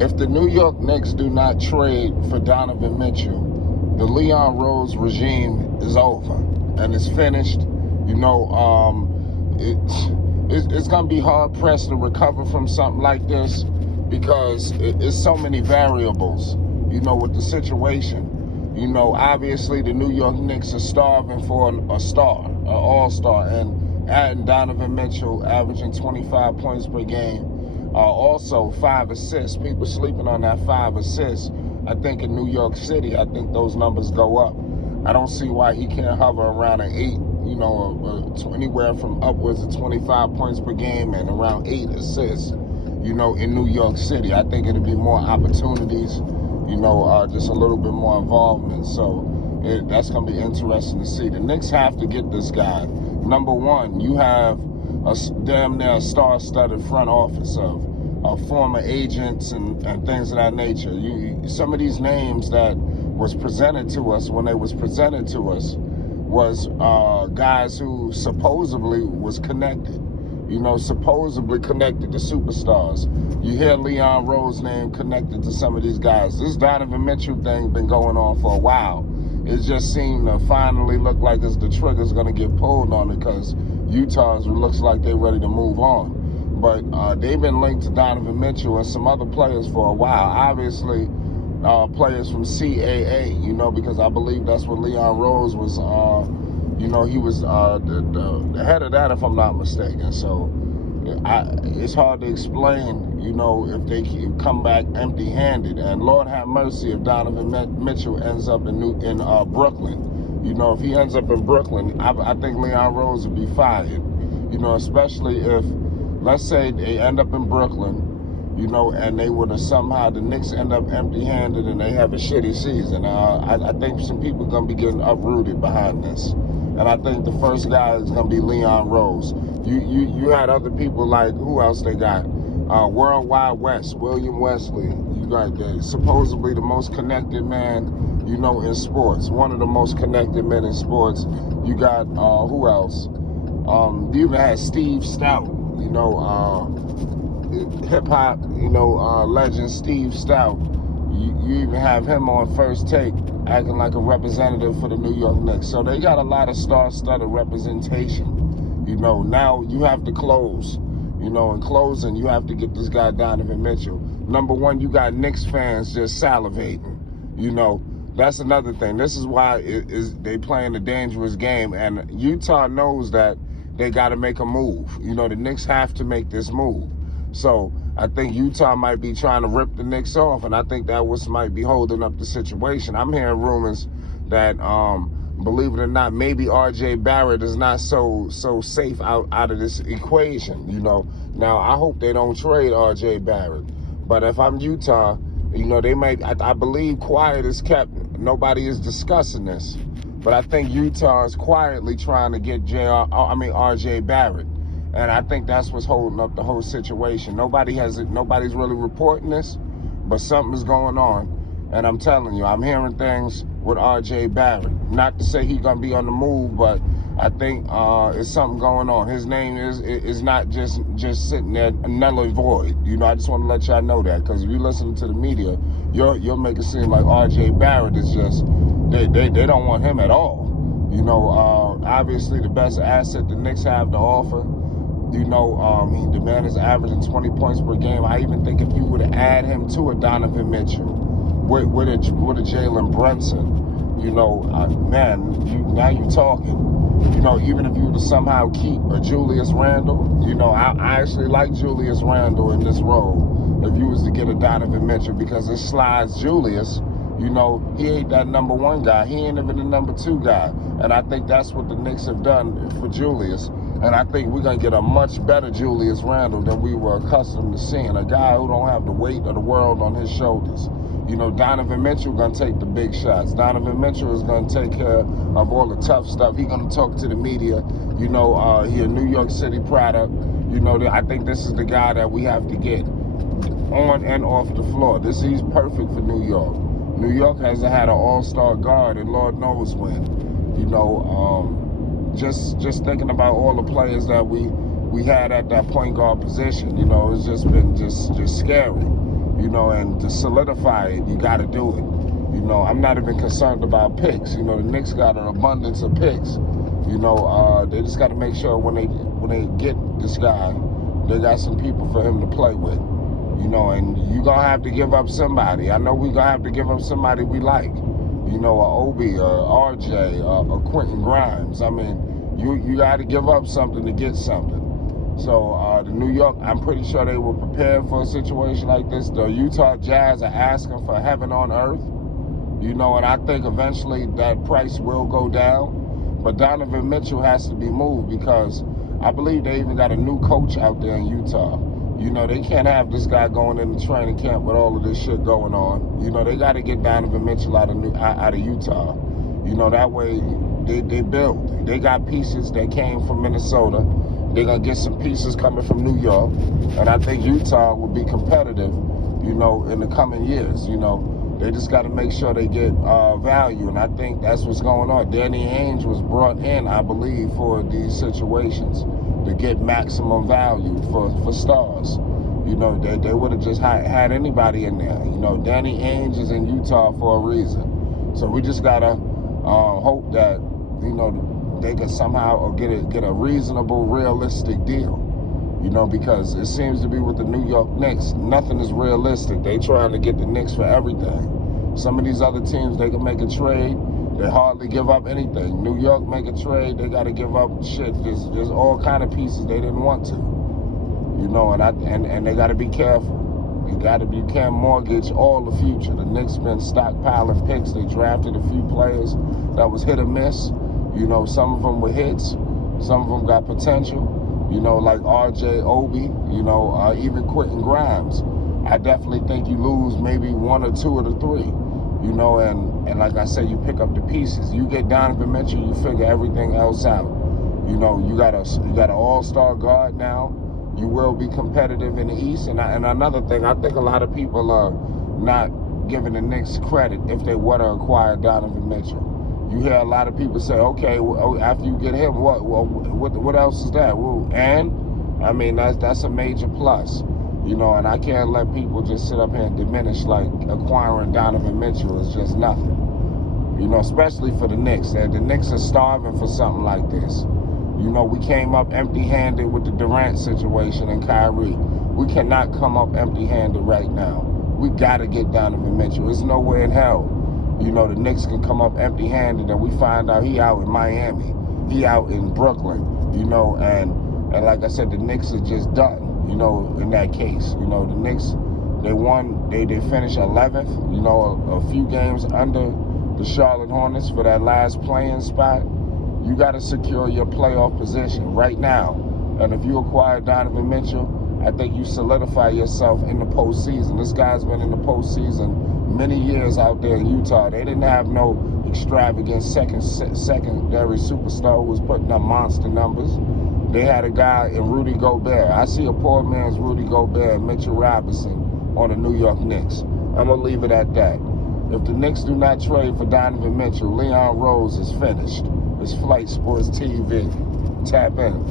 If the New York Knicks do not trade for Donovan Mitchell, the Leon Rose regime is over and it's finished. It's going to be hard pressed to recover from something like this because it's so many variables, with the situation. Obviously the New York Knicks are starving for a star, an all-star, and adding Donovan Mitchell averaging 25 points per game. Also 5 assists. People sleeping on that 5 assists. I think in New York City, I think those numbers go up. I don't see why he can't hover around an 8, anywhere from upwards of 25 points per game and around 8 assists, in New York City. I think it'll be more opportunities, just a little bit more involvement. So that's going to be interesting to see. The Knicks have to get this guy. Number one, you have a damn near star-studded front office of former agents and things of that nature. Some of these names that was presented to us when they was presented to us was guys who supposedly was connected, supposedly connected to superstars. You hear Leon Rose's name connected to some of these guys. This Donovan Mitchell thing been going on for a while. It just seemed to finally look like the trigger's going to get pulled on it because Utah's looks like they're ready to move on. But they've been linked to Donovan Mitchell and some other players for a while. Obviously, players from CAA, because I believe that's what Leon Rose was, he was the head of that, if I'm not mistaken. So it's hard to explain, if they come back empty-handed. And Lord have mercy if Donovan Mitchell ends up in Brooklyn. If he ends up in Brooklyn, I think Leon Rose would be fired. Especially if, let's say they end up in Brooklyn, and they would have somehow, the Knicks end up empty-handed and they have a shitty season. I think some people are going to be getting uprooted behind this. And I think the first guy is going to be Leon Rose. You had other people like, who else they got? Worldwide West, William Wesley. You got supposedly the most connected man, in sports. One of the most connected men in sports. You got, who else? You even had Steve Stout, hip-hop, legend Steve Stout. You even have him on First Take acting like a representative for the New York Knicks. So they got a lot of star-studded representation. Now you have to close. In closing, you have to get this guy Donovan Mitchell. Number one, you got Knicks fans just salivating. That's another thing. This is why they playing a dangerous game. And Utah knows that they got to make a move. The Knicks have to make this move. So I think Utah might be trying to rip the Knicks off, and I think that might be holding up the situation. I'm hearing rumors that, believe it or not, maybe R.J. Barrett is not so safe out of this equation. Now I hope they don't trade R.J. Barrett, but if I'm Utah, they might. I believe quiet is kept. Nobody is discussing this, but I think Utah is quietly trying to get R.J. Barrett. And I think that's what's holding up the whole situation. Nobody's really reporting this, but something is going on. And I'm telling you, I'm hearing things with R.J. Barrett. Not to say he's going to be on the move, but I think it's something going on. His name is not just sitting there null and void. I just want to let y'all know that, because if you listen to the media, you'll make it seem like R.J. Barrett is just, they don't want him at all. Obviously the best asset the Knicks have to offer. The man is averaging 20 points per game. I even think if you were to add him to a Donovan Mitchell, with a Jalen Brunson, now you're talking. Even if you were to somehow keep a Julius Randle, I actually like Julius Randle in this role. If you was to get a Donovan Mitchell, because it slides Julius, he ain't that number one guy. He ain't even the number two guy. And I think that's what the Knicks have done for Julius. And I think we're going to get a much better Julius Randle than we were accustomed to seeing. A guy who don't have the weight of the world on his shoulders. Donovan Mitchell going to take the big shots. Donovan Mitchell is going to take care of all the tough stuff. He's going to talk to the media. He a New York City product. I think this is the guy that we have to get on and off the floor. He's perfect for New York. New York hasn't had an all-star guard in Lord knows when. Just thinking about all the players that we had at that point guard position, it's just been just scary. and to solidify it, you got to do it. I'm not even concerned about picks. The Knicks got an abundance of picks. They just got to make sure when they get this guy, they got some people for him to play with. And you're going to have to give up somebody. I know we're going to have to give up somebody we like. A Obi, or RJ, or Quentin Grimes. I mean, you got to give up something to get something. So the New York, I'm pretty sure they were prepared for a situation like this. The Utah Jazz are asking for heaven on earth. And I think eventually that price will go down. But Donovan Mitchell has to be moved because I believe they even got a new coach out there in Utah. They can't have this guy going into training camp with all of this shit going on. They got to get Donovan Mitchell out of Utah. That way they build. They got pieces that came from Minnesota. They're going to get some pieces coming from New York. And I think Utah will be competitive, in the coming years. They just got to make sure they get value. And I think that's what's going on. Danny Ainge was brought in, I believe, for these situations to get maximum value for stars. They would have just had anybody in there. Danny Ainge is in Utah for a reason. So we just got to hope that, they can somehow get a reasonable, realistic deal. Because it seems to be with the New York Knicks, nothing is realistic. They trying to get the Knicks for everything. Some of these other teams, they can make a trade. They hardly give up anything. New York make a trade, they got to give up shit. There's all kind of pieces they didn't want to. And they got to be careful. You can't mortgage all the future. The Knicks been stockpiling picks. They drafted a few players that was hit or miss. Some of them were hits. Some of them got potential. Like RJ, Obi, even Quentin Grimes. I definitely think you lose maybe one or two of the three. And like I said, you pick up the pieces. You get Donovan Mitchell, you figure everything else out. You got an all-star guard now. You will be competitive in the East. And another thing, I think a lot of people are not giving the Knicks credit if they were to acquire Donovan Mitchell. You hear a lot of people say, okay, well, after you get him, what else is that? And I mean, that's a major plus. And I can't let people just sit up here and diminish like acquiring Donovan Mitchell is just nothing. Especially for the Knicks. The Knicks are starving for something like this. We came up empty-handed with the Durant situation and Kyrie. We cannot come up empty-handed right now. We got to get Donovan Mitchell. There's no way in hell. The Knicks can come up empty-handed and we find out he out in Miami. He out in Brooklyn, and like I said, the Knicks are just done, in that case. The Knicks, they won, they finished 11th, a few games under the Charlotte Hornets for that last playing spot. You got to secure your playoff position right now. And if you acquire Donovan Mitchell, I think you solidify yourself in the postseason. This guy's been in the postseason many years out there in Utah. They didn't have no extravagant secondary superstar who was putting up monster numbers. They had a guy in Rudy Gobert. I see a poor man's Rudy Gobert and Mitchell Robinson on the New York Knicks. I'm going to leave it at that. If the Knicks do not trade for Donovan Mitchell, Leon Rose is finished. It's Flight Sports TV. Tap in.